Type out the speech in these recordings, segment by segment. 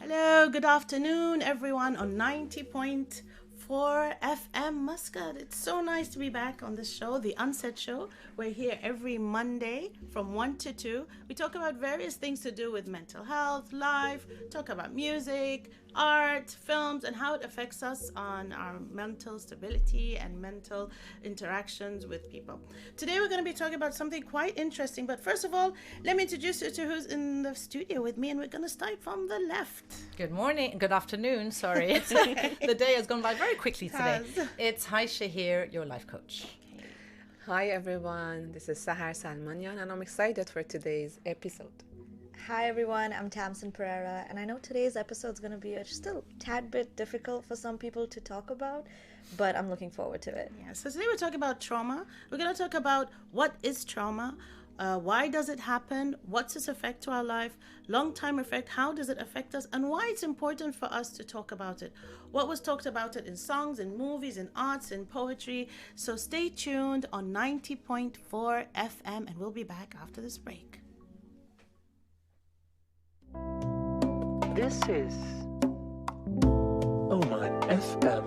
Hello, good afternoon, everyone on 90.4 FM Muscat. It's so nice to be back on this show, the Unsaid show. We're here every Monday from 1 to 2. We talk about various things to do with mental health, life, talk about music, art, films, and how it affects us on our mental stability and mental interactions with people. Today, we're going to be talking about something quite interesting. But first of all, let me introduce you to who's in the studio with me, and we're going to start from the left. Good morning, good afternoon, sorry. The day has gone by very quickly today. It's Haisha here, your life coach. Hi everyone, this is Sahar Salmanian and I'm excited for today's episode. Hi everyone, I'm Tamsyn Pereira, and I know today's episode is going to be just a tad bit difficult for some people to talk about, but I'm looking forward to it. Yeah, so today we're talking about trauma. We're going to talk about what is trauma, why does it happen, what's its effect to our life, long-time effect, how does it affect us, and why it's important for us to talk about it. What was talked about it in songs, in movies, in arts, in poetry. So stay tuned on 90.4 FM, and we'll be back after this break. This is Oman FM.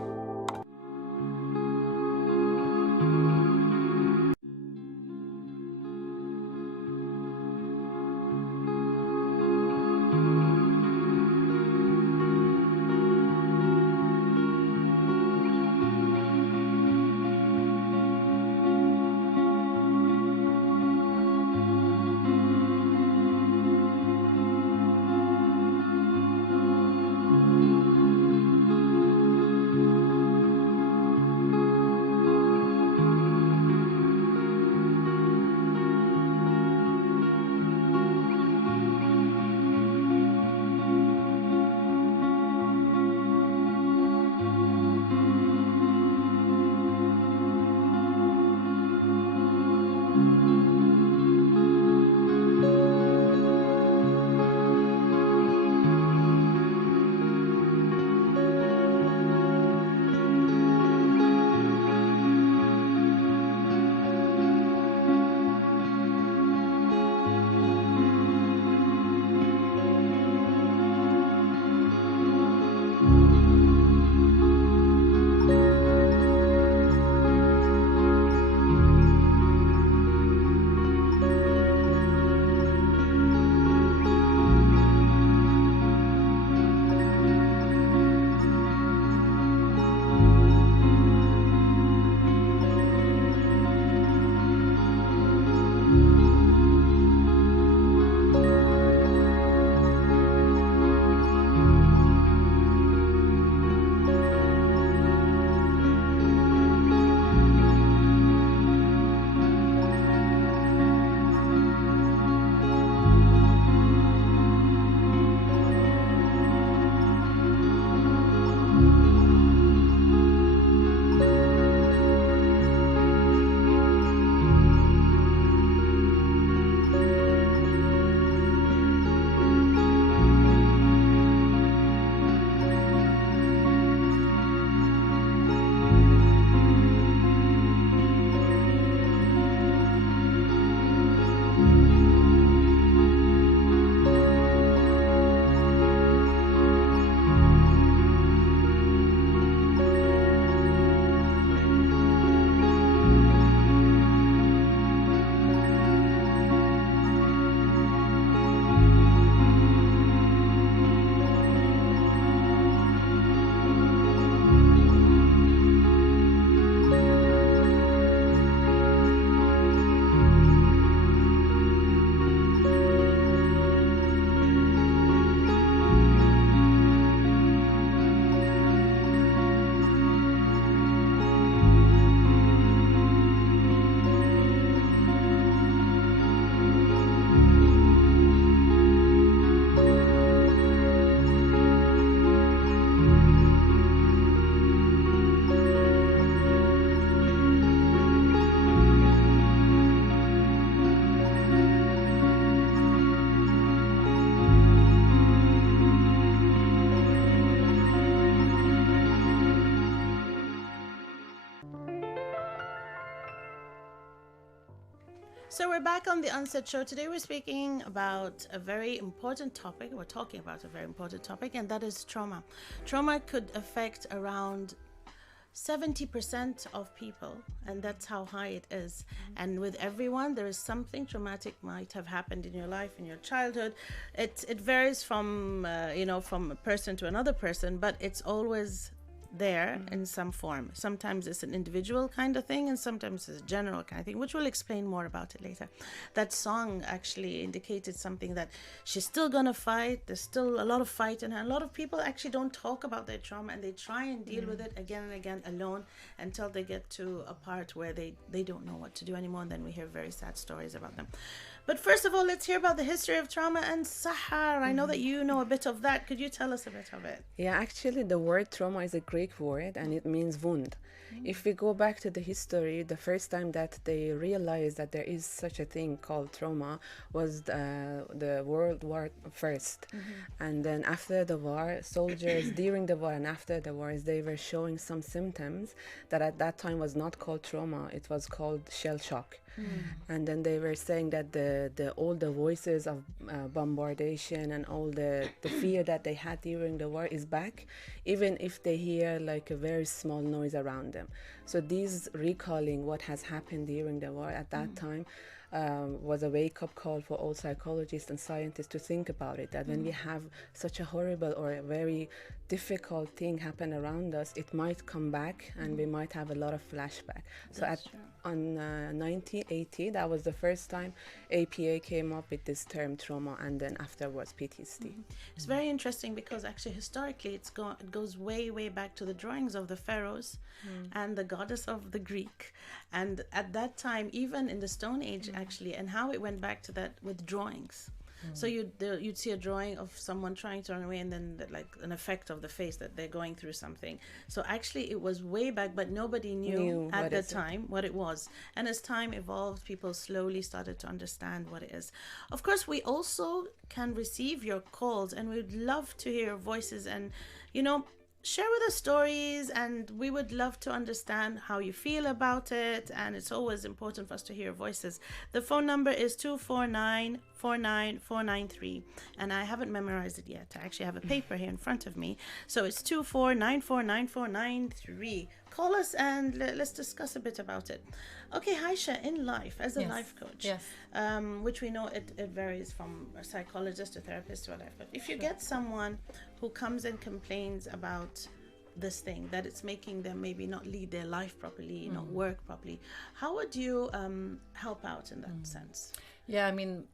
So we're back on the Unsaid show. Today we're speaking about a very important topic. We're talking about a very important topic, and that is trauma. Trauma could affect around 70% of people, and that's how high it is. And with everyone, there is something traumatic might have happened in your life, in your childhood. It varies from from a person to another person, but it's always there in some form. Sometimes it's an individual kind of thing, and sometimes it's a general kind of thing, which we'll explain more about it later. That song actually indicated something, that she's still gonna fight. There's still a lot of fight in her. A lot of people actually don't talk about their trauma, and they try and deal with it again and again alone until they get to a part where they don't know what to do anymore, and then we hear very sad stories about them. But first of all, let's hear about the history of trauma. And Sahar, I know that you know a bit of that. Could you tell us a bit of it? Yeah, actually, the word trauma is a Greek word and it means wound. If we go back to the history, the first time that they realized that there is such a thing called trauma was the World War First. And then after the war, soldiers during the war and after the wars, they were showing some symptoms that at that time was not called trauma, it was called shell shock. And then they were saying that all the voices of bombardation and all the fear that they had during the war is back, even if they hear like a very small noise around them. So these recalling what has happened during the war at that time was a wake-up call for all psychologists and scientists to think about it, that when we have such a horrible or a very difficult thing happen around us, it might come back and we might have a lot of flashback. So on 1980, that was the first time APA came up with this term trauma, and then afterwards PTSD. It's very interesting because actually historically it goes way, way back to the drawings of the pharaohs and the goddess of the Greek. And at that time, even in the Stone Age actually, and how it went back to that with drawings. So you'd see a drawing of someone trying to run away, and then like an effect of the face that they're going through something. So actually it was way back, but nobody knew at the time what it was. And as time evolved, people slowly started to understand what it is. Of course, we also can receive your calls, and we'd love to hear your voices, and share with us stories, and we would love to understand how you feel about it. And it's always important for us to hear your voices. The phone number is 249-49493, and I haven't memorized it yet. I actually have a paper here in front of me. So it's 249-49493. Call us and let's discuss a bit about it. Okay, Haisha, in life, as a life coach, which we know it varies from a psychologist to therapist to a life coach. If you get someone who comes and complains about this thing, that it's making them maybe not lead their life properly, not work properly, how would you help out in that sense? Yeah, I mean,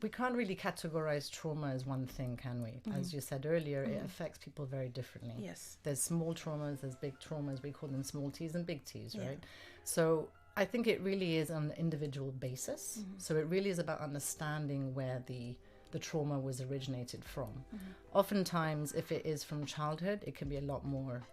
we can't really categorize trauma as one thing, can we? As you said earlier, it affects people very differently. Yes. There's small traumas, there's big traumas. We call them small T's and big T's, right? So I think it really is on an individual basis. So it really is about understanding where the trauma was originated from. Oftentimes, if it is from childhood, it can be a lot more,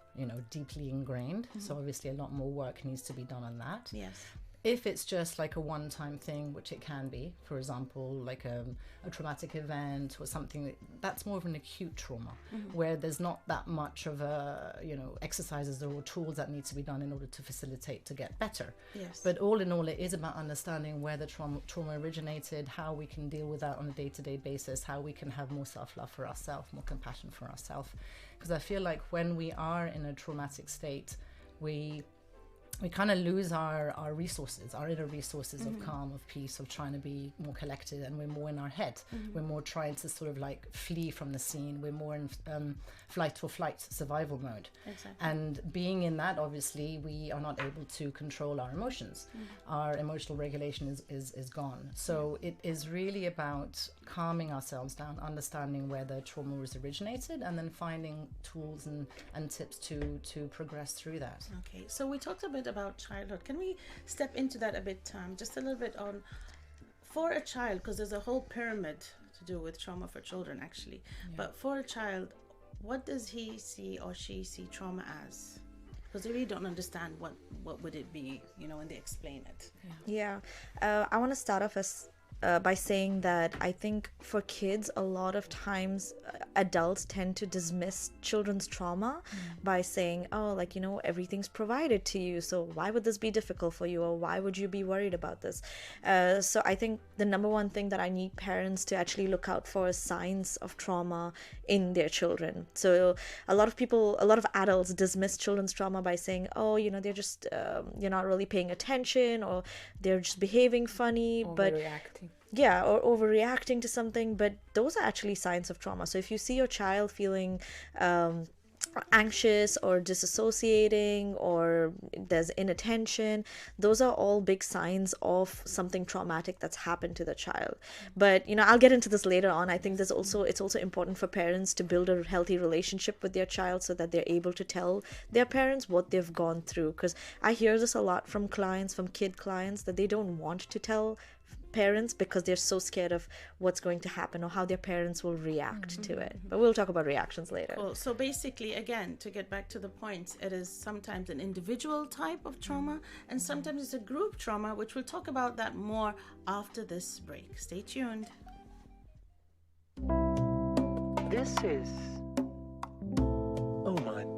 deeply ingrained. So obviously a lot more work needs to be done on that. Yes. If it's just like a one-time thing, which it can be, for example, like a traumatic event or something, that's more of an acute trauma, where there's not that much of exercises or tools that need to be done in order to facilitate to get better. Yes. But all in all, it is about understanding where the trauma originated, how we can deal with that on a day-to-day basis, how we can have more self-love for ourselves, more compassion for ourselves. Because I feel like when we are in a traumatic state, we kind of lose our resources, our inner resources of calm, of peace, of trying to be more collected, and we're more in our head. We're more trying to sort of like flee from the scene. We're more in flight or flight survival mode. Exactly. And being in that, obviously, we are not able to control our emotions. Our emotional regulation is gone. So it is really about calming ourselves down, understanding where the trauma was originated, and then finding tools and tips to progress through that. Okay, so we talked a bit about childhood. Can we step into that a bit, just a little bit on, for a child, because there's a whole pyramid to do with trauma for children actually, but for a child, what does he see or she see trauma as? Because they really don't understand what would it be, when they explain it. Yeah, I want to start off as by saying that I think for kids, a lot of times adults tend to dismiss children's trauma by saying, oh, like, everything's provided to you, so why would this be difficult for you, or why would you be worried about this? So I think the number one thing that I need parents to actually look out for is signs of trauma in their children. So a lot of adults dismiss children's trauma by saying, oh, they're just you're not really paying attention, or they're just behaving funny, but Overreacting. yeah, or overreacting to something. But those are actually signs of trauma. So if you see your child feeling anxious or disassociating, or there's inattention, those are all big signs of something traumatic that's happened to the child. But I'll get into this later on. I think it's also important for parents to build a healthy relationship with their child, so that they're able to tell their parents what they've gone through, because I hear this a lot from kid clients, that they don't want to tell parents because they're so scared of what's going to happen, or how their parents will react to it. But we'll talk about reactions later. Cool. So basically, again, to get back to the point, it is sometimes an individual type of trauma, and sometimes it's a group trauma, which we'll talk about that more after this break. Stay tuned. This is Oman.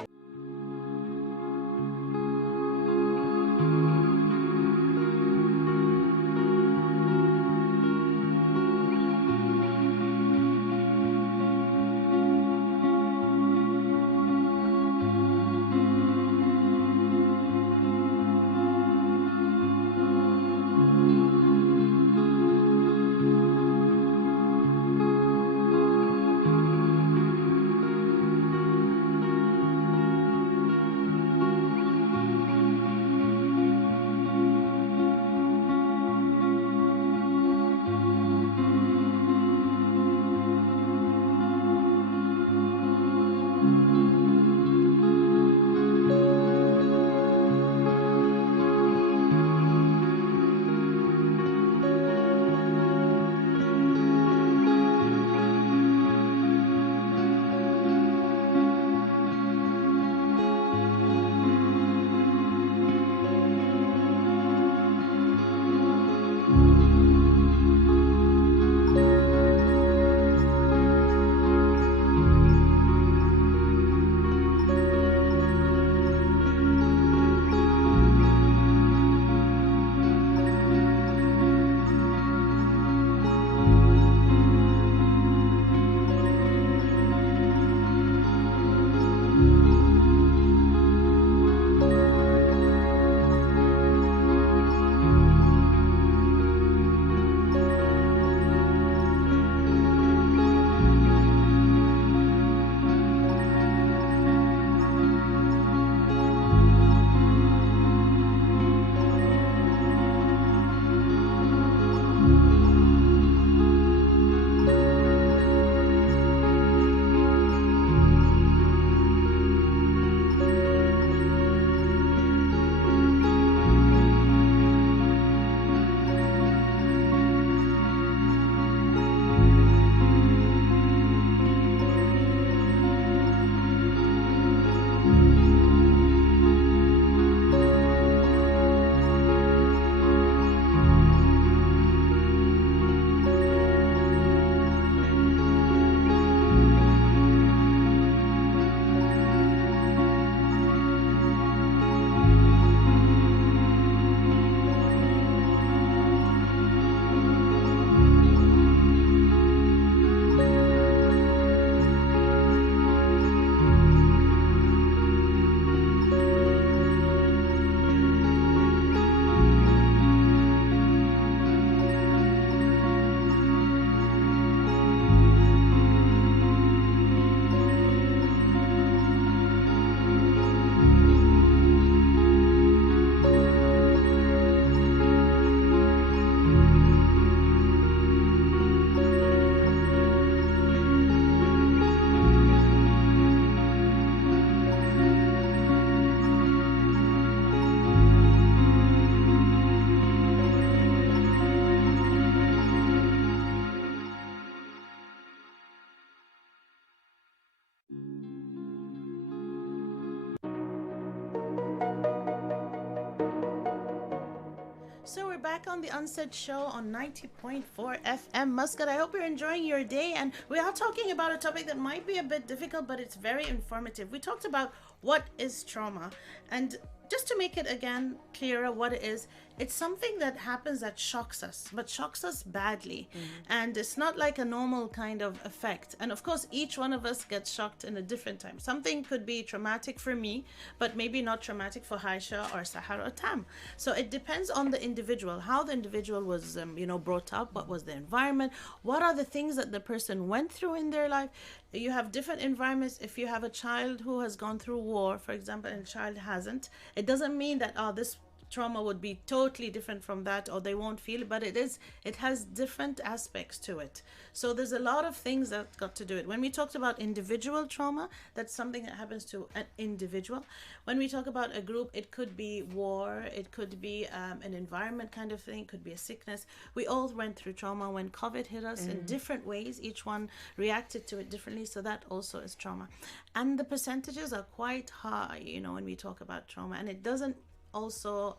back on the Unsaid show on 90.4 FM Muscat. I hope you're enjoying your day, and we are talking about a topic that might be a bit difficult, but it's very informative. We talked about what is trauma, and just to make it again clearer what it is, it's something that happens that shocks us, but shocks us badly. And it's not like a normal kind of effect. And of course, each one of us gets shocked in a different time. Something could be traumatic for me, but maybe not traumatic for Haisha or Sahar or Tam. So it depends on the individual, how the individual was, brought up, what was the environment, what are the things that the person went through in their life. You have different environments. If you have a child who has gone through war, for example, and a child hasn't, it doesn't mean that, this trauma would be totally different from that, or they won't feel it, but it has different aspects to it. So there's a lot of things that got to do it. When we talked about individual trauma, that's something that happens to an individual. When we talk about a group, it could be war, it could be an environment kind of thing, it could be a sickness. We all went through trauma when COVID hit us in different ways. Each one reacted to it differently, so that also is trauma. And the percentages are quite high, when we talk about trauma, and it doesn't also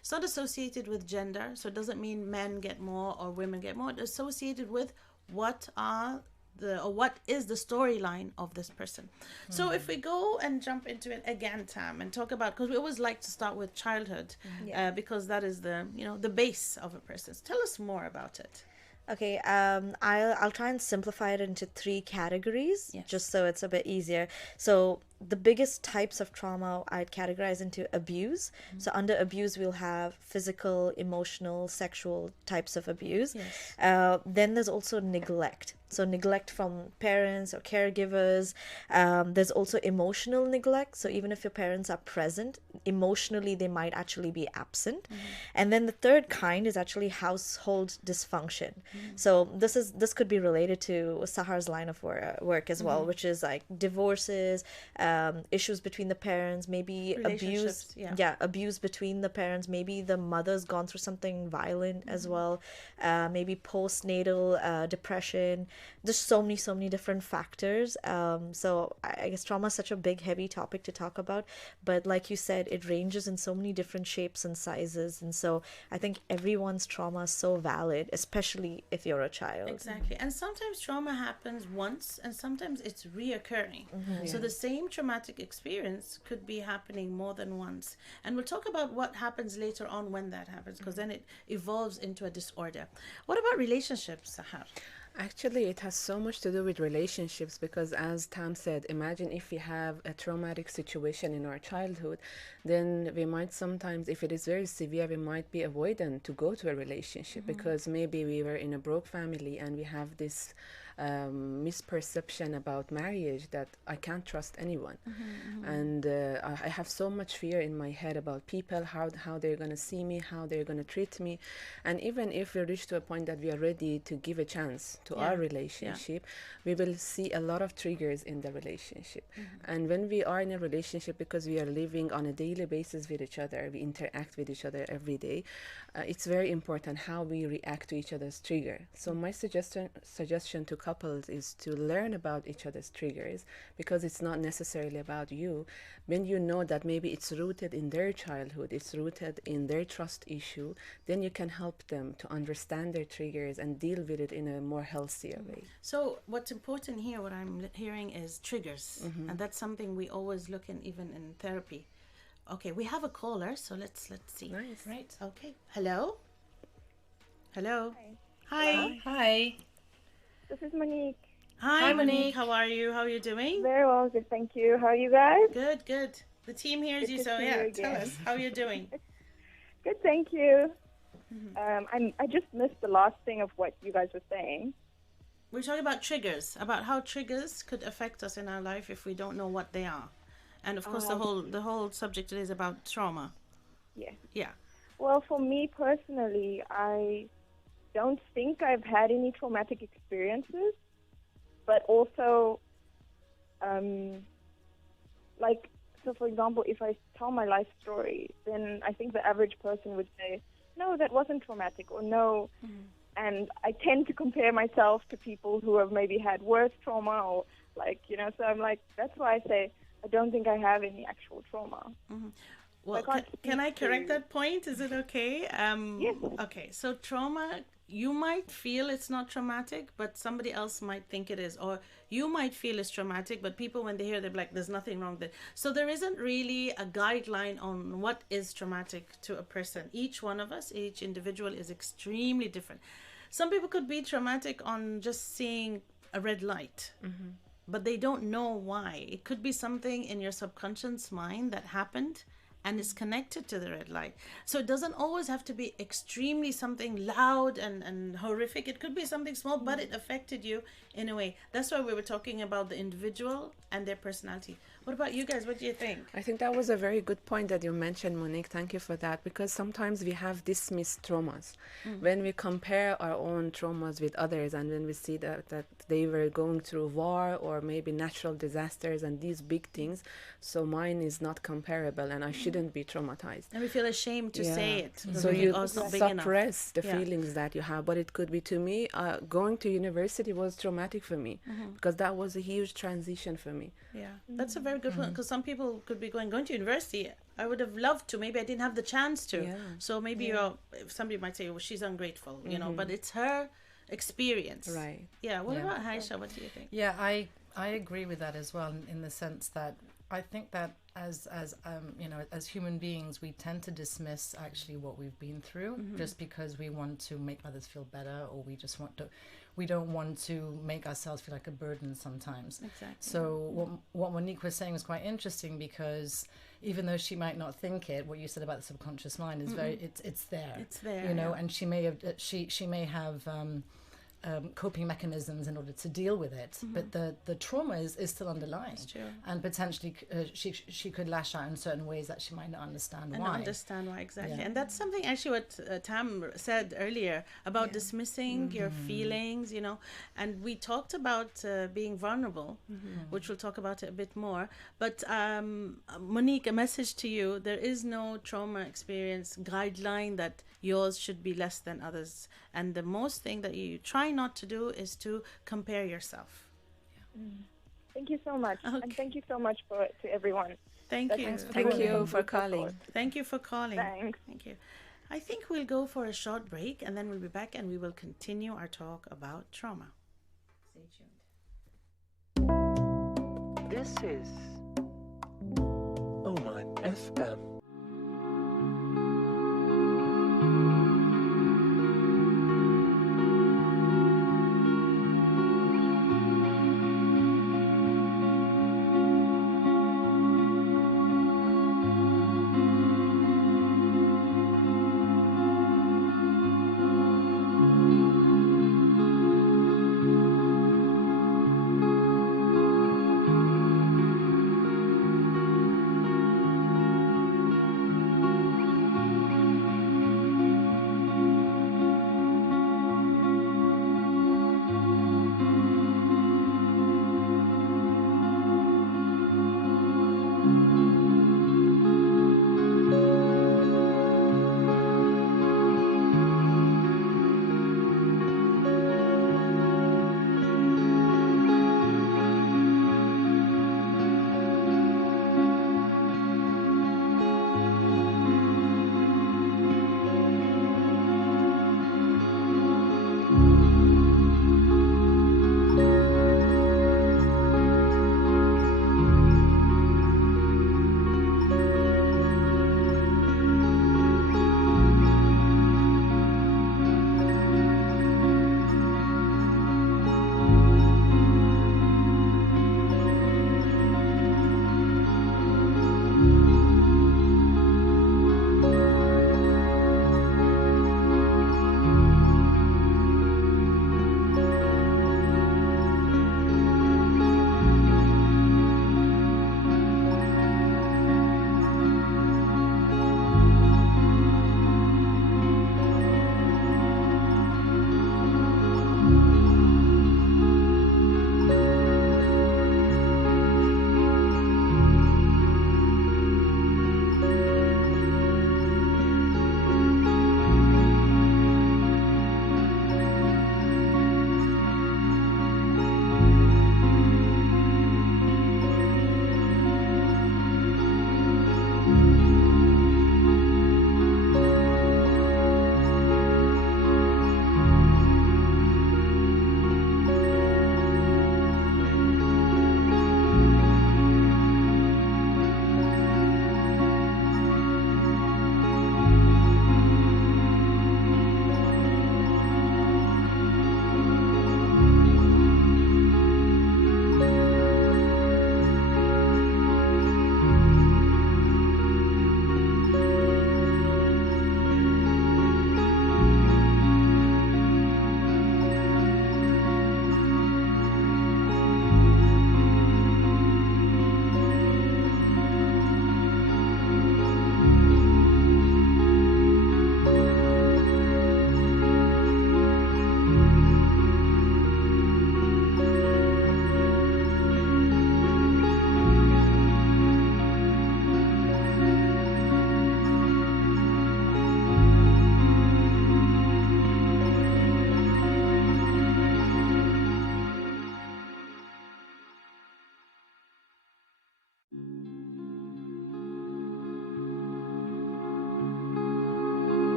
it's not associated with gender, so it doesn't mean men get more or women get more. It's associated with what is the storyline of this person. So if we go and jump into it again, Tam, and talk about, because we always like to start with childhood, because that is the the base of a person. So tell us more about it. Okay, I'll try and simplify it into 3 categories, just so it's a bit easier. So the biggest types of trauma I'd categorize into abuse. So under abuse, we'll have physical, emotional, sexual types of abuse. Then there's also neglect. So neglect from parents or caregivers. There's also emotional neglect. So even if your parents are present, emotionally they might actually be absent. And then the third kind is actually household dysfunction. So this could be related to Sahar's line of work as well, which is like divorces, issues between the parents, maybe abuse, abuse between the parents. Maybe the mother's gone through something violent as well. Maybe postnatal depression. There's so many different factors. So I guess trauma is such a big, heavy topic to talk about. But like you said, it ranges in so many different shapes and sizes. And so I think everyone's trauma is so valid, especially if you're a child. Exactly. And sometimes trauma happens once, and sometimes it's reoccurring. So the same traumatic experience could be happening more than once. And we'll talk about what happens later on when that happens, because then it evolves into a disorder. What about relationships, Sahar? Actually, it has so much to do with relationships, because as Tam said, imagine if we have a traumatic situation in our childhood, then we might sometimes, if it is very severe, we might be avoidant to go to a relationship, because maybe we were in a broke family and we have this misperception about marriage that I can't trust anyone. And I have so much fear in my head about people, how they're going to see me, how they're going to treat me. And even if we reach to a point that we are ready to give a chance to our relationship, we will see a lot of triggers in the relationship. And when we are in a relationship, because we are living on a daily basis with each other, we interact with each other every day, it's very important how we react to each other's trigger. So my suggestion to couples is to learn about each other's triggers, because it's not necessarily about you. When you know that maybe it's rooted in their childhood, it's rooted in their trust issue, then you can help them to understand their triggers and deal with it in a more healthier way. So what's important here, what I'm hearing, is triggers. And that's something we always look in, even in therapy. Okay, we have a caller, so let's see. Nice. Right. Okay. Hello? Hello? Hi. Hi. This is Monique. Hi, Monique. How are you? How are you doing? Very well, good, thank you. How are you guys? Good. The team hears you, to so see yeah, you tell again. us how you're doing. Good, thank you. I just missed the last thing of what you guys were saying. We're talking about triggers, about how triggers could affect us in our life if we don't know what they are. And of course, the whole subject is about trauma. Yeah. Yeah. Well, for me personally, I don't think I've had any traumatic experiences, but also, so for example, if I tell my life story, then I think the average person would say, no, that wasn't traumatic, or no. And I tend to compare myself to people who have maybe had worse trauma, or so I'm like, that's why I say I don't think I have any actual trauma. Well, can't can I speak correct to- that point? Is it okay? Yes. Okay, so trauma, you might feel it's not traumatic, but somebody else might think it is. Or you might feel it's traumatic, but people, when they hear, they're like, there's nothing wrong with it. So there isn't really a guideline on what is traumatic to a person. Each one of us, each individual is extremely different. Some people could be traumatic on just seeing a red light. But they don't know why. It could be something in your subconscious mind that happened and is connected to the red light. So it doesn't always have to be extremely something loud and horrific. It could be something small, but it affected you in a way. That's why we were talking about the individual and their personality. What about you guys? What do you think? I think that was a very good point that you mentioned, Monique. Thank you for that. Because sometimes we have dismissed traumas. When we compare our own traumas with others, and when we see that they were going through war or maybe natural disasters and these big things, so mine is not comparable and I shouldn't be traumatized. And we feel ashamed to say it. because So we think, you "Oh, it's not big enough." suppress the Yeah. feelings that you have, but it could be, to me, going to university was traumatic for me because that was a huge transition for me. Yeah, that's a very good one, because some people could be going to university. I would have loved to. Maybe I didn't have the chance to. Yeah. So maybe if somebody might say, "Well, she's ungrateful," you know. But it's her experience. Right. Yeah. What Yeah. about Haisha? What do you think? Yeah, I agree with that as well, in the sense that I think that as you know, as human beings, we tend to dismiss actually what we've been through just because we want to make others feel better, or we don't want to make ourselves feel like a burden sometimes. Exactly. So what Monique was saying was quite interesting, because even though she might not think it, what you said about the subconscious mind is it's there. It's there, you know, yeah. and she may have coping mechanisms in order to deal with it, but the trauma is still underlying. That's true. And potentially she could lash out in certain ways that she might not understand And why. not understand why exactly. Yeah. And that's something actually what Tam said earlier about dismissing your feelings, you know. And we talked about being vulnerable, which we'll talk about it a bit more. But Monique, a message to you: there is no trauma experience guideline that yours should be less than others. And the most thing that you try not to do is to compare yourself. Thank you so much. Okay. And thank you so much to everyone. Thank That you. was Thank really you good for calling. support. Thank you for calling. Thanks. Thank you. I think we'll go for a short break, and then we'll be back and we will continue our talk about trauma. Stay tuned. This is Oman FM.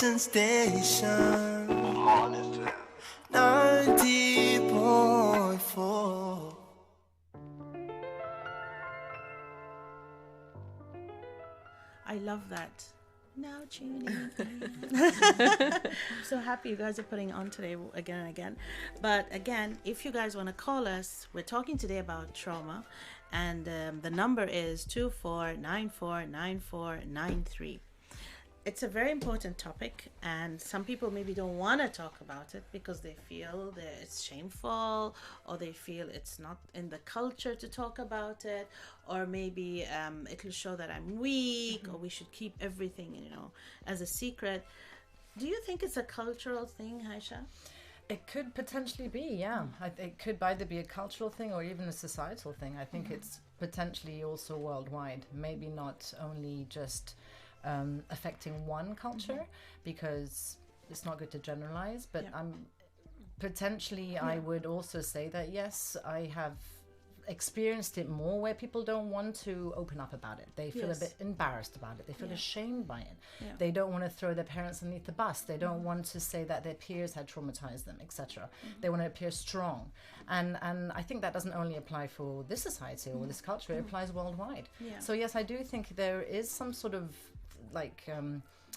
Nation Station on FM 90.4. I love that. Now tuning in. I'm so happy you guys are putting on today again and again. But again, if you guys want to call us, we're talking today about trauma, and the number is 24949493. It's a very important topic, and some people maybe don't want to talk about it because they feel that it's shameful, or they feel it's not in the culture to talk about it, or maybe it'll show that I'm weak, or we should keep everything, as a secret. Do you think it's a cultural thing, Haisha? It could potentially be, yeah. It could either be a cultural thing or even a societal thing. I think it's potentially also worldwide, maybe not only just affecting one culture, because it's not good to generalize, but potentially I would also say that yes, I have experienced it more where people don't want to open up about it. They feel a bit embarrassed about it. They feel ashamed by it. They don't want to throw their parents underneath the bus. They don't want to say that their peers had traumatized them, etc. They want to appear strong, and I think that doesn't only apply for this society or this culture. It applies worldwide. So yes, I do think there is some sort of like I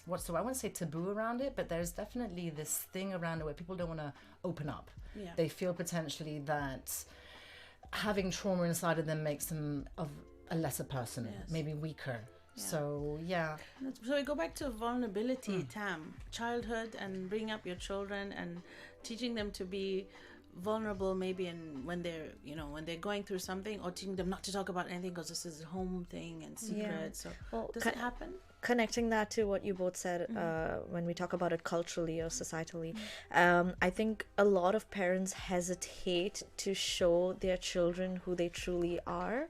wouldn't say taboo around it, but there's definitely this thing around it where people don't want to open up. They feel potentially that having trauma inside of them makes them of a lesser person, maybe weaker. So we go back to vulnerability, Tam, childhood, and bring up your children and teaching them to be vulnerable, maybe when they're going through something, or teaching them not to talk about anything because this is a home thing and secret. So does it happen? Connecting that to what you both said, when we talk about it culturally or societally, I think a lot of parents hesitate to show their children who they truly are.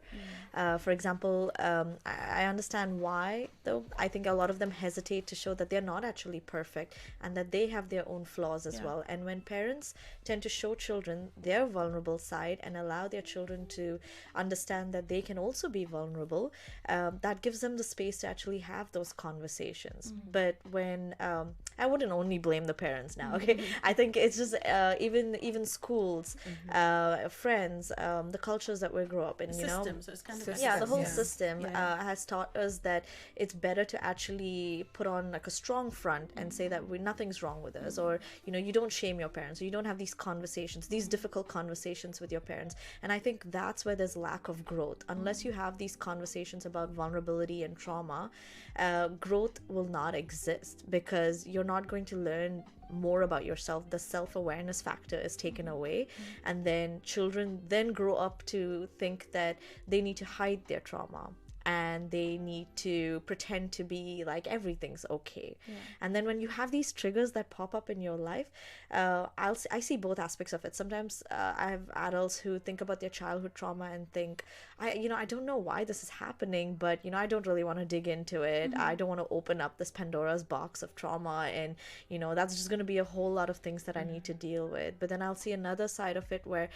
For example, I understand why, though. I think a lot of them hesitate to show that they're not actually perfect and that they have their own flaws as well. And when parents tend to show children their vulnerable side and allow their children to understand that they can also be vulnerable, that gives them the space to actually have those conversations. But when I wouldn't only blame the parents now, okay? I think it's just even schools, friends, the cultures that we grew up in, system, so it's kind of the whole system has taught us that it's better to actually put on like a strong front and say that nothing's wrong with us, or you don't shame your parents, or you don't have these conversations, these difficult conversations with your parents. And I think that's where there's lack of growth. Unless you have these conversations about vulnerability and trauma, growth will not exist, because you're not going to learn more about yourself. The self-awareness factor is taken away, and then children then grow up to think that they need to hide their trauma and they need to pretend to be like everything's okay. And then when you have these triggers that pop up in your life, I see both aspects of it. Sometimes I have adults who think about their childhood trauma and think, I don't know why this is happening, but I don't really want to dig into it. I don't want to open up this Pandora's box of trauma, and that's just going to be a whole lot of things that I need to deal with. But then I'll see another side of it where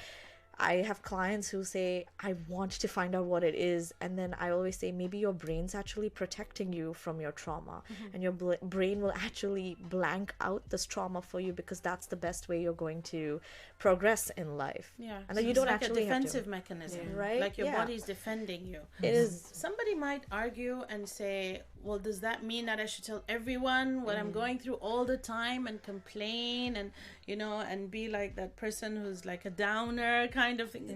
I have clients who say, I want to find out what it is. And then I always say, maybe your brain's actually protecting you from your trauma. And your brain will actually blank out this trauma for you, because that's the best way you're going to progress in life. And then you don't actually have a defensive mechanism, right? Like your body's defending you. It is. Somebody might argue and say, well, does that mean that I should tell everyone what I'm going through all the time and complain and and be like that person who's like a downer kind of thing?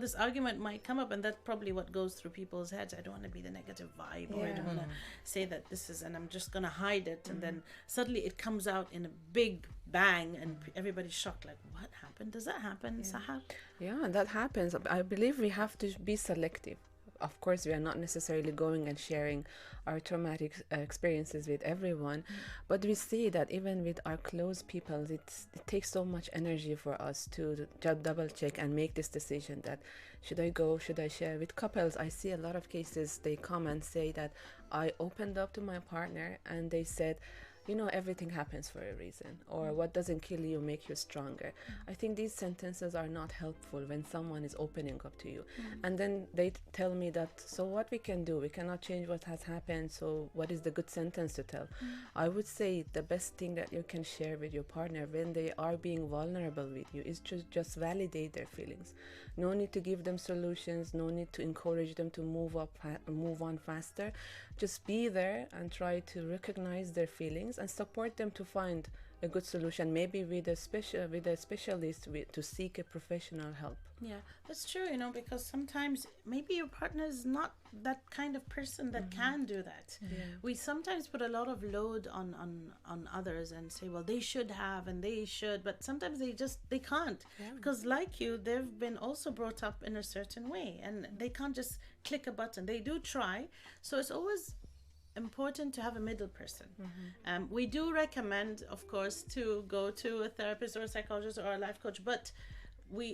This argument might come up, and that's probably what goes through people's heads. I don't want to be the negative vibe, or I don't want to say that this is, and I'm just gonna hide it. And then suddenly it comes out in a big bang, and everybody's shocked, like, what happened? Does that happen, Sahar? Yeah, that happens. I believe we have to be selective. Of course, we are not necessarily going and sharing our traumatic experiences with everyone, but we see that even with our close people, it takes so much energy for us to double check and make this decision that should I go, should I share. With couples, I see a lot of cases, they come and say that I opened up to my partner and they said, you know, everything happens for a reason, or what doesn't kill you make you stronger. I think these sentences are not helpful when someone is opening up to you. And then they tell me that, so what we can do? We cannot change what has happened, so what is the good sentence to tell? I would say the best thing that you can share with your partner when they are being vulnerable with you is just validate their feelings. No need to give them solutions, no need to encourage them to move on faster. Just be there and try to recognize their feelings and support them to find a good solution, maybe with a specialist, to seek a professional help. Yeah, that's true, you know, because sometimes maybe your partner is not that kind of person that can do that. We sometimes put a lot of load on others and say, well, they should have and they should, but sometimes they can't, because like you, they've been also brought up in a certain way and they can't just click a button. They do try, so it's always important to have a middle person. We do recommend, of course, to go to a therapist or a psychologist or a life coach, but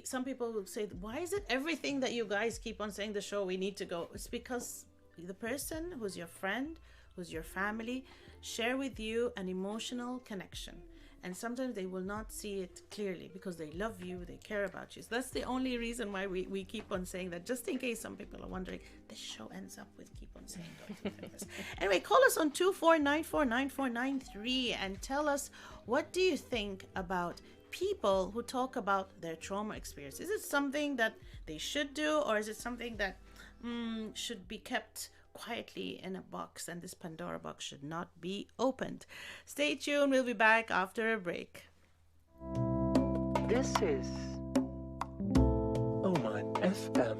some people will say, why is it everything that you guys keep on saying the show we need to go? It's because the person who's your friend, who's your family, share with you an emotional connection, and sometimes they will not see it clearly because they love you, they care about you. So that's the only reason why we keep on saying that, just in case some people are wondering. This show ends up with keep on saying go to the therapist. Anyway, call us on 24949493 and tell us, what do you think about people who talk about their trauma experience? Is it something that they should do, or is it something that should be kept quietly in a box, and this Pandora box should not be opened? Stay tuned, we'll be back after a break. This is Oman FM.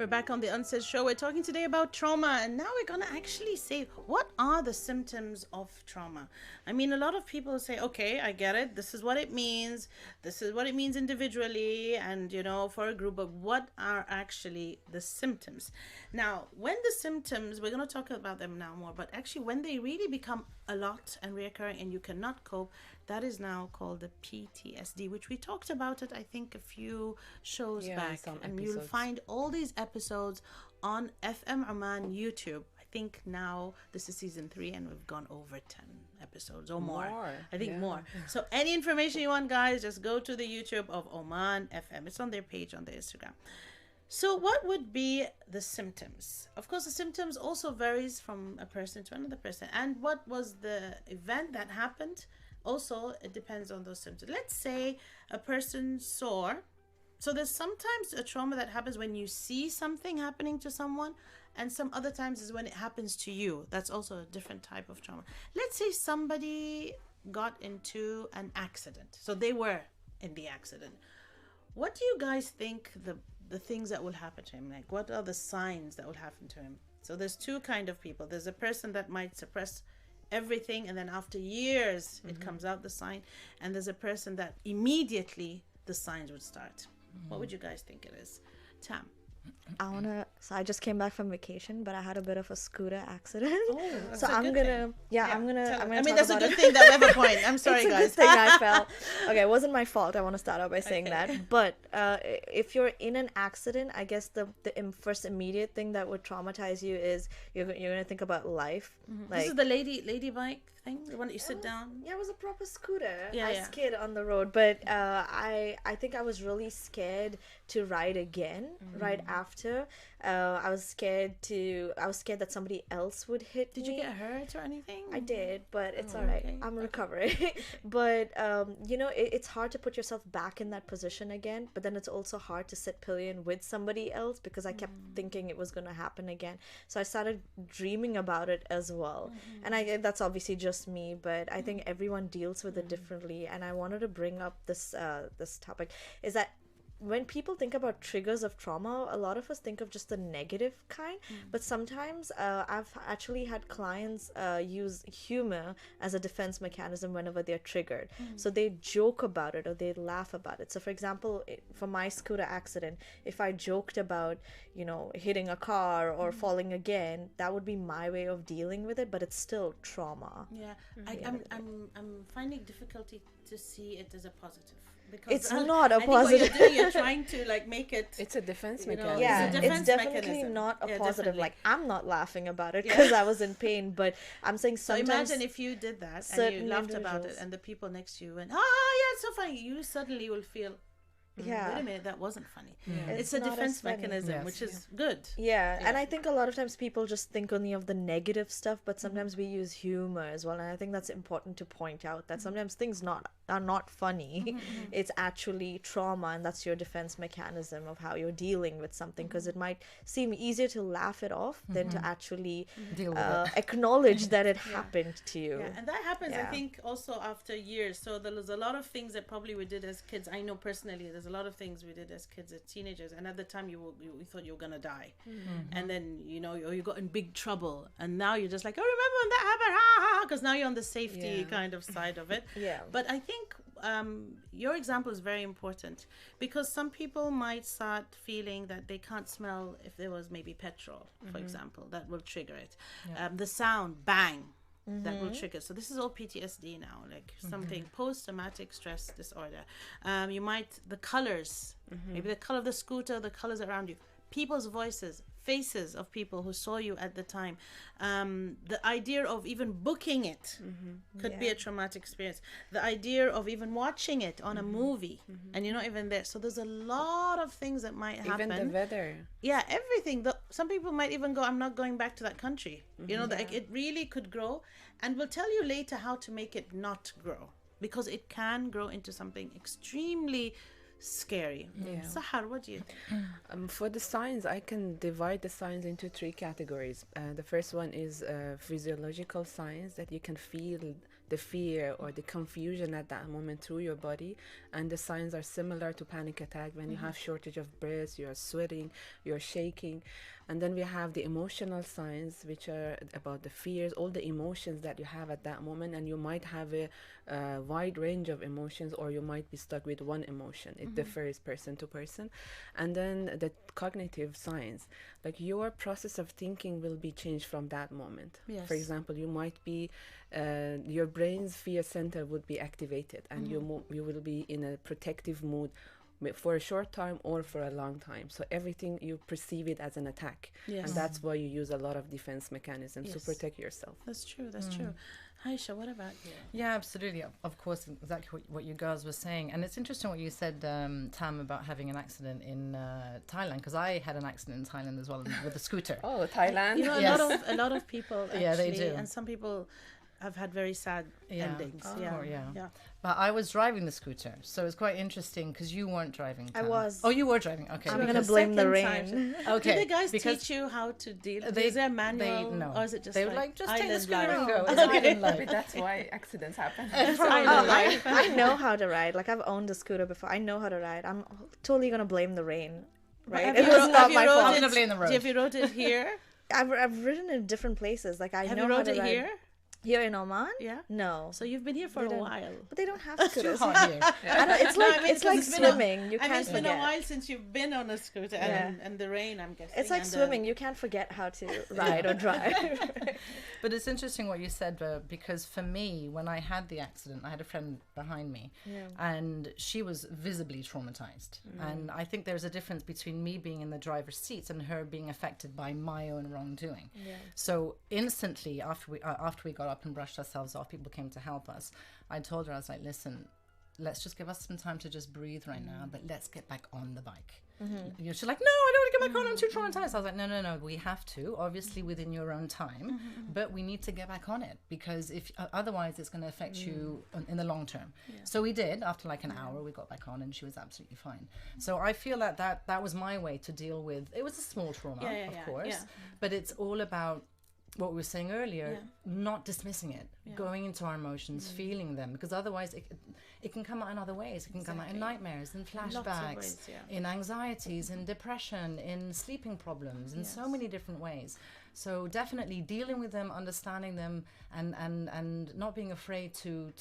We're back on the Unsaid show. We're talking today about trauma, and now we're going to actually say, what are the symptoms of trauma? I mean, a lot of people say, okay, I get it. This is what it means. This is what it means individually and, you know, for a group. But what are actually the symptoms? Now, when the symptoms, we're going to talk about them now more, but actually when they really become a lot and reoccurring and you cannot cope, that is now called the PTSD, which we talked about it, I think, a few shows back. And you'll find all these episodes on FM Oman YouTube. I think now this is season 3 and we've gone over 10 episodes or more. I think more. So any information you want, guys, just go to the YouTube of Oman FM. It's on their page on their Instagram. So what would be the symptoms? Of course, the symptoms also varies from a person to another person. And what was the event that happened? Also, it depends on those symptoms. Let's say a person saw. So there's sometimes a trauma that happens when you see something happening to someone, and some other times is when it happens to you. That's also a different type of trauma. Let's say somebody got into an accident. So they were in the accident. What do you guys think the things that will happen to him? Like, what are the signs that will happen to him? So there's two kind of people. There's a person that might suppress everything, and then after years it comes out, the sign. And there's a person that immediately the signs would start. What would you guys think it is? Tam? So I just came back from vacation, but I had a bit of a scooter accident. Oh, so I'm gonna I mean, that's a good thing that we have a point. I'm sorry, it's a guys. good thing I fell. Okay, it wasn't my fault. I want to start out by saying that. But if you're in an accident, I guess the first immediate thing that would traumatize you is you're gonna think about life. Like, This is the lady bike thing, the one that you sit down. Yeah, it was a proper scooter. Yeah, I skid on the road, but I think I was really scared to ride again right after. I was scared that somebody else would hit me. Did you get hurt or anything? I did, but it's all right. okay. I'm recovering. But you know, it's hard to put yourself back in that position again, but then it's also hard to sit pillion with somebody else because I kept thinking it was going to happen again. So I started dreaming about it as well. And that's obviously just me, but I think everyone deals with it differently. And I wanted to bring up this topic is that when people think about triggers of trauma, a lot of us think of just the negative kind, but sometimes I've actually had clients use humor as a defense mechanism whenever they're triggered. So they joke about it or they laugh about it. So for example, for my scooter accident, if I joked about, you know, hitting a car or falling again, that would be my way of dealing with it, but it's still trauma. Yeah, I'm finding difficulty to see it as a positive. Because it's not a I think positive. what you're doing, you're trying to like make it. It's a defense You know, mechanism. Yeah, It's a it's defense definitely mechanism. not a Yeah, positive. definitely. Like, I'm not laughing about it because I was in pain, but I'm saying So sometimes. imagine if you did that and certain you laughed about it, individuals- and the people next to you went, yeah, it's so funny. You suddenly will feel, Yeah. wait a minute, that wasn't funny. It's It's a not as defense funny. mechanism, Yes. which is good. Yeah, and I think a lot of times people just think only of the negative stuff, but sometimes we use humor as well, and I think that's important to point out that sometimes things are not funny. It's actually trauma, and that's your defense mechanism of how you're dealing with something, because it might seem easier to laugh it off than to actually Deal with it. acknowledge that it happened to you. Yeah, and that happens, I Yeah. think, also after years. So there was a lot of things that probably we did as kids. I know personally, there's a lot of things we did as kids, as teenagers, and at the time you thought you were gonna die, and then you know you got in big trouble, and now you're just like, oh, remember when that happened, because now you're on the safety kind of side of it. Yeah. But I think your example is very important, because some people might start feeling that they can't smell if there was maybe petrol, for example, that will trigger it. The sound, bang, that will trigger. So this is all PTSD now, like something post-traumatic stress disorder. You might, the colors, maybe the color of the scooter, the colors around you, people's voices, faces of people who saw you at the time. The idea of even booking it could be a traumatic experience. The idea of even watching it on a movie and you're not even there. So there's a lot of things that might happen. Even the weather. Yeah, everything. Some people might even go, I'm not going back to that country. You know, like it really could grow. And we'll tell you later how to make it not grow, because it can grow into something extremely scary. Yeah. Sahar, what do you think? For the signs, I can divide the signs into three categories. The first one is physiological signs that you can feel the fear or the confusion at that moment through your body, and the signs are similar to panic attack when you have shortage of breath, you are sweating, you're shaking. And then we have the emotional signs, which are about the fears, all the emotions that you have at that moment, and you might have a wide range of emotions, or you might be stuck with one emotion. It differs person to person. And then the cognitive signs, like your process of thinking will be changed from that moment. Yes. For example, you might be your brain's fear center would be activated, and you will be in a protective mood for a short time or for a long time. So everything you perceive it as an attack. Yes. And that's why you use a lot of defense mechanisms to Yes. protect yourself. That's true. That's true. Aisha, what about you? Yeah, absolutely. Of course, exactly what you girls were saying. And it's interesting what you said, Tam, about having an accident in Thailand, because I had an accident in Thailand as well with a scooter. Oh, Thailand. You know, Yes. a lot of people actually, Yeah, they do. and some people have had very sad endings. Yeah. But I was driving the scooter, so it's quite interesting because you weren't driving. I Tam. was. Oh, you were driving. Okay. I'm going to Because blame the second rain. time- Okay. Did the guys because teach you how to deal? they- Is there a manual, no. or is it just they would like just take the island scooter life? and go. It's Okay. island life. Maybe that's why accidents happen. Island Oh, life. I know how to ride. Like, I've owned a scooter before. I know how to ride. I'm totally going to blame the rain. Right? Have It you was ro- not have you my rode fault. I'm it- gonna blame the road. Have you rode it here? I've ridden in different places. Like, I Have know you how rode to it ride. here? Here in Oman? Yeah. No. So you've been here for They a don't- while. But they don't have It's too scooters. hot here. I don't, it's No, like I mean, it's 'cause like it's been a- swimming. You I mean, can't it's been a forget. while since you've been on a scooter, and the rain, I'm guessing. It's like and swimming. You can't forget how to ride or drive. But it's interesting what you said, because for me, when I had the accident, I had a friend behind me, and she was visibly traumatized. And I think there's a difference between me being in the driver's seat and her being affected by my own wrongdoing. So instantly, after we got up and brushed ourselves off, people came to help us. I told her, I was like, listen, let's just give us some time to just breathe right now, but let's get back on the bike. You know, she's like, no, I don't want to get back on, I'm too traumatized. I was like, no, we have to, obviously within your own time, but we need to get back on it, because if otherwise it's going to affect you in the long term. So we did. After like an hour, we got back on and she was absolutely fine. So I feel that was my way to deal with, it was a small trauma, of course, but it's all about what we were saying earlier, not dismissing it, going into our emotions, feeling them, because otherwise it can come out in other ways. It can come out in nightmares, in flashbacks, ways, in anxieties, in depression, in sleeping problems, in so many different ways. So definitely dealing with them, understanding them, and not being afraid to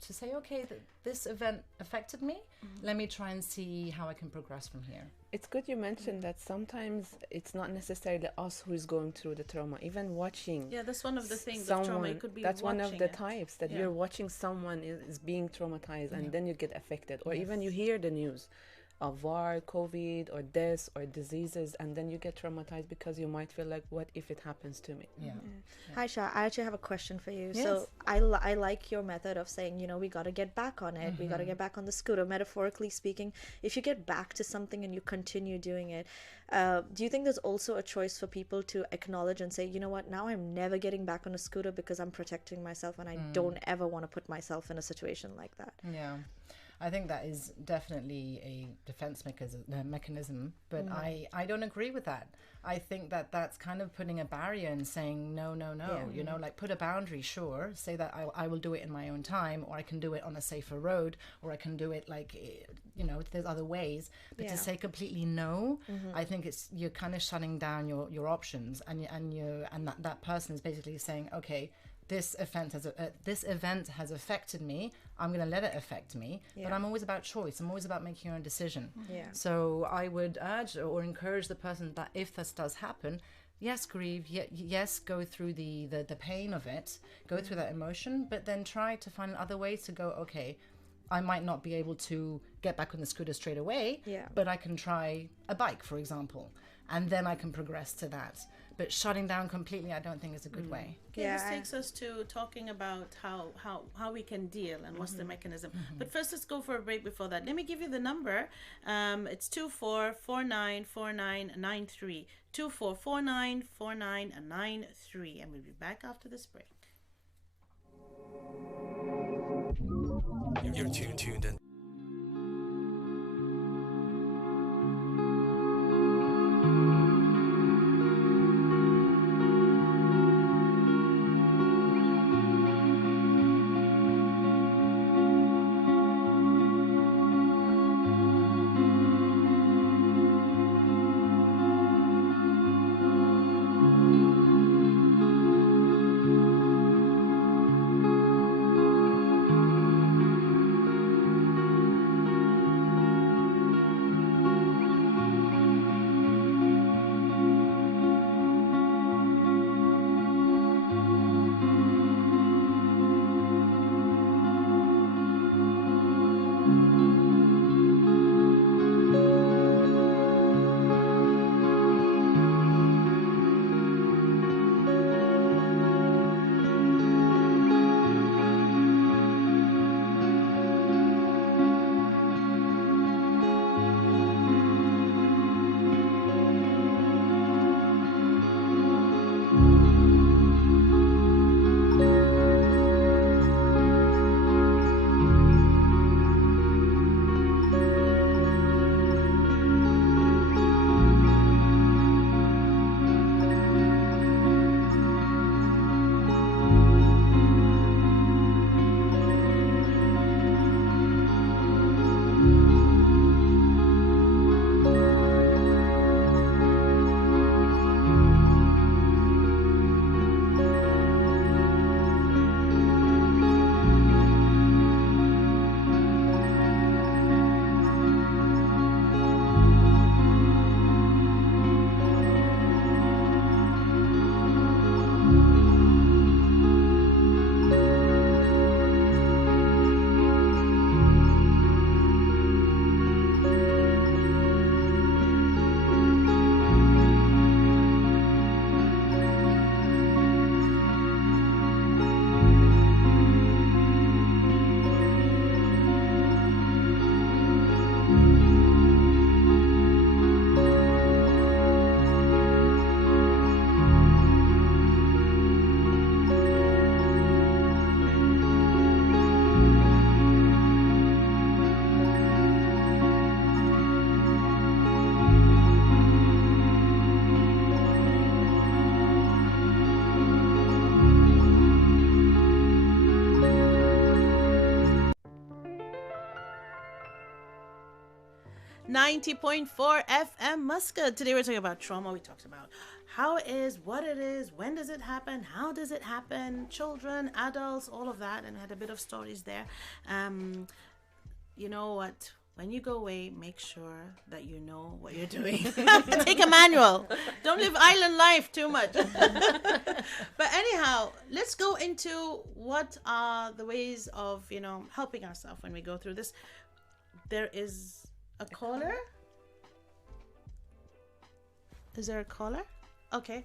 say, okay, this event affected me. Let me try and see how I can progress from here. It's good you mentioned that sometimes it's not necessarily us who is going through the trauma. Even watching Yeah, that's one of the things of trauma. It could be that's one of watching the it. types that Yeah. you're watching someone is being traumatized, and then you get affected, or even you hear the news of war, COVID, or deaths or diseases, and then you get traumatized because you might feel like, what if it happens to me? Hi, Shah. I actually have a question for you. Yes. So I like your method of saying, we got to get back on it. We got to get back on the scooter. Metaphorically speaking, if you get back to something and you continue doing it, do you think there's also a choice for people to acknowledge and say, you know what, now I'm never getting back on a scooter because I'm protecting myself and I don't ever want to put myself in a situation like that? Yeah, I think that is definitely a defense mechanism, but I don't agree with that. I think that's kind of putting a barrier and saying no, you know, like put a boundary, sure, say that I will do it in my own time, or I can do it on a safer road, or I can do it like, you know, there's other ways, but to say completely no, I think you're kind of shutting down your options, and that person is basically saying, okay, this event has affected me. I'm going to let it affect me, but I'm always about choice. I'm always about making your own decision. So I would urge or encourage the person that if this does happen, yes, grieve, yes, go through the pain of it, go through that emotion, but then try to find other ways to go, okay, I might not be able to get back on the scooter straight away, but I can try a bike, for example, and then I can progress to that. But shutting down completely, I don't think is a good way. Okay, this takes us to talking about how we can deal and what's the mechanism. But first, let's go for a break before that. Let me give you the number. It's 24494993. 24494993. And we'll be back after this break. You're tuned in. 90.4 FM Muscat. Today we're talking about trauma. We talked about how it is, what it is, when does it happen, how does it happen, children, adults, all of that, and we had a bit of stories there. You know what? When you go away, make sure that you know what you're doing. Take a manual. Don't live island life too much. But anyhow, let's go into what are the ways of, helping ourselves when we go through this. There is a caller. Is there a caller? Okay.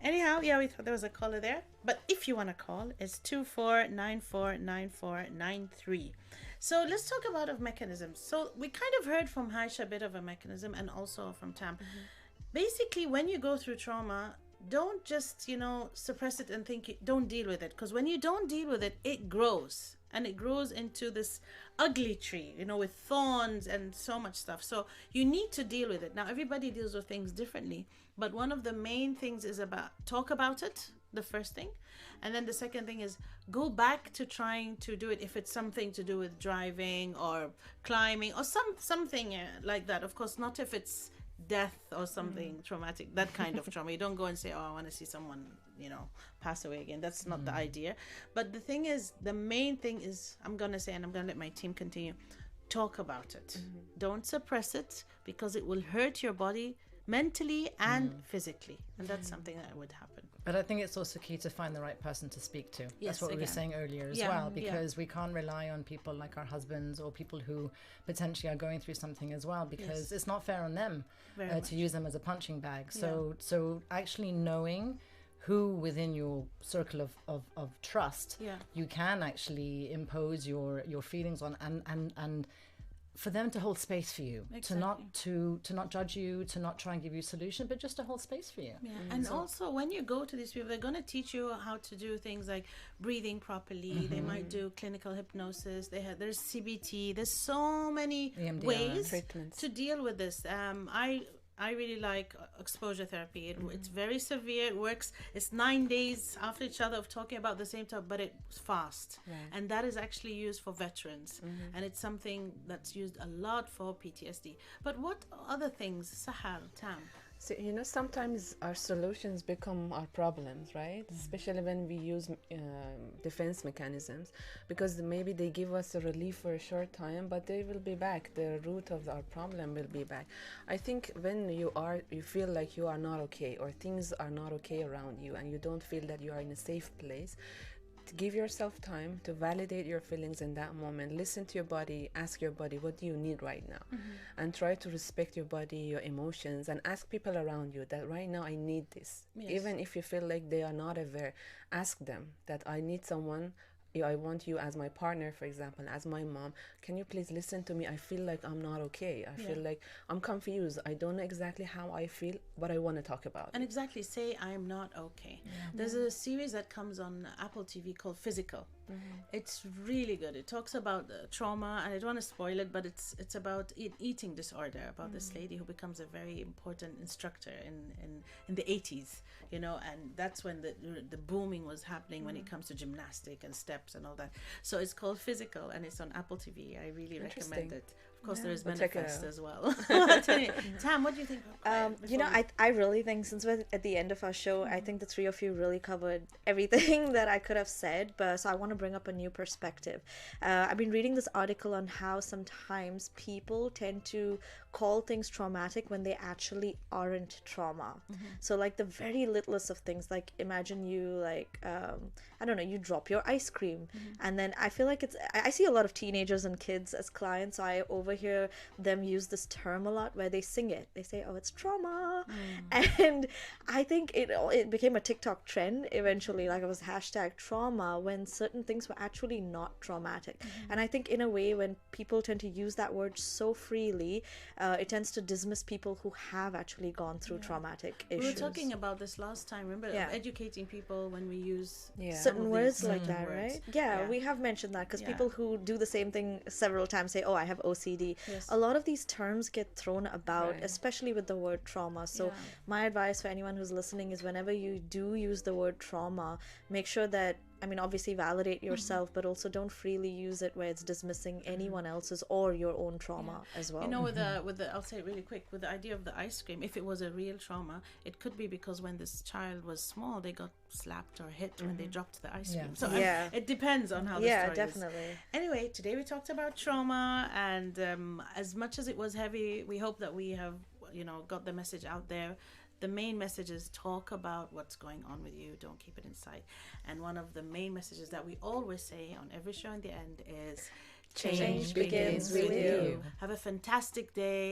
Anyhow, yeah, we thought there was a caller there. But if you want to call, it's 24949493. So let's talk about of mechanisms. So we kind of heard from Haisha a bit of a mechanism and also from Tam. Basically, when you go through trauma, don't just, suppress it and think, don't deal with it. Because when you don't deal with it, it grows. And it grows into this ugly tree, with thorns and so much stuff. So you need to deal with it. Now, everybody deals with things differently. But one of the main things is talk about it, the first thing. And then the second thing is go back to trying to do it if it's something to do with driving or climbing or something like that. Of course, not if it's death or something traumatic, that kind of trauma. You don't go and say, I want to see someone, pass away again. That's not the idea. But the thing is, the main thing is, I'm going to say, and I'm going to let my team continue, talk about it. Don't suppress it because it will hurt your body mentally and physically. And that's something that would happen. But I think it's also key to find the right person to speak to. Yes, that's what we were saying earlier as well, because we can't rely on people like our husbands or people who potentially are going through something as well, because it's not fair on them to use them as a punching bag. So actually knowing who within your circle of trust you can actually impose your feelings on and for them to hold space for you, to not judge you, to not try and give you a solution, but just to hold space for you. And also when you go to these people, they're going to teach you how to do things like breathing properly. They might do clinical hypnosis. There's CBT. There's so many EMDR ways treatments to deal with this. I really like exposure therapy. It's very severe. It works. It's 9 days after each other of talking about the same topic, but it's fast. And that is actually used for veterans. And it's something that's used a lot for PTSD. But what other things, Sahar, Tam? So, sometimes our solutions become our problems, right? Especially when we use defense mechanisms, because maybe they give us a relief for a short time, but they will be back. The root of our problem will be back. I think when you feel like you are not okay or things are not okay around you and you don't feel that you are in a safe place, to give yourself time to validate your feelings in that moment. Listen to your body, ask your body, what do you need right now? And try to respect your body, your emotions, and ask people around you that right now I need this. Even if you feel like they are not aware, ask them that I need someone. I want you as my partner, for example, as my mom. Can you please listen to me? I feel like I'm not okay. I feel like I'm confused. I don't know exactly how I feel, but I want to talk about it. And exactly, say I'm not okay. There's a series that comes on Apple TV called Physical. It's really good. It talks about trauma, and I don't want to spoil it, but it's about eating disorder, about this lady who becomes a very important instructor in the 80s, and that's when the booming was happening when it comes to gymnastic and steps and all that. So it's called Physical, and it's on Apple TV. I really recommend it. Of course, there is Manifest as well. Tam, what do you think? I really think, since we're at the end of our show, I think the three of you really covered everything that I could have said. So I want to bring up a new perspective. I've been reading this article on how sometimes people tend to call things traumatic when they actually aren't trauma. So like the very littlest of things, like imagine you you drop your ice cream, and then I feel like I see a lot of teenagers and kids as clients, so I overhear them use this term a lot where they sing it. They say, oh, it's trauma. And I think it became a TikTok trend eventually, like it was hashtag trauma, when certain things were actually not traumatic. And I think in a way, when people tend to use that word so freely, it tends to dismiss people who have actually gone through traumatic issues. We were talking about this last time, remember, educating people when we use certain words like that, right? We have mentioned that, because people who do the same thing several times say, oh, I have OCD. A lot of these terms get thrown about, especially with the word trauma. So my advice for anyone who's listening is, whenever you do use the word trauma, make sure that I mean, obviously validate yourself, but also don't freely use it where it's dismissing anyone else's or your own trauma as well. You know, with the I'll say it really quick, with the idea of the ice cream, if it was a real trauma, it could be because when this child was small, they got slapped or hit when they dropped the ice cream. So it depends on how the story definitely. is. Anyway, today we talked about trauma, and as much as it was heavy, we hope that we have, you know, got the message out there. The main message is talk about what's going on with you. Don't keep it inside. And one of the main messages that we always say on every show in the end is Change begins with you. Have a fantastic day.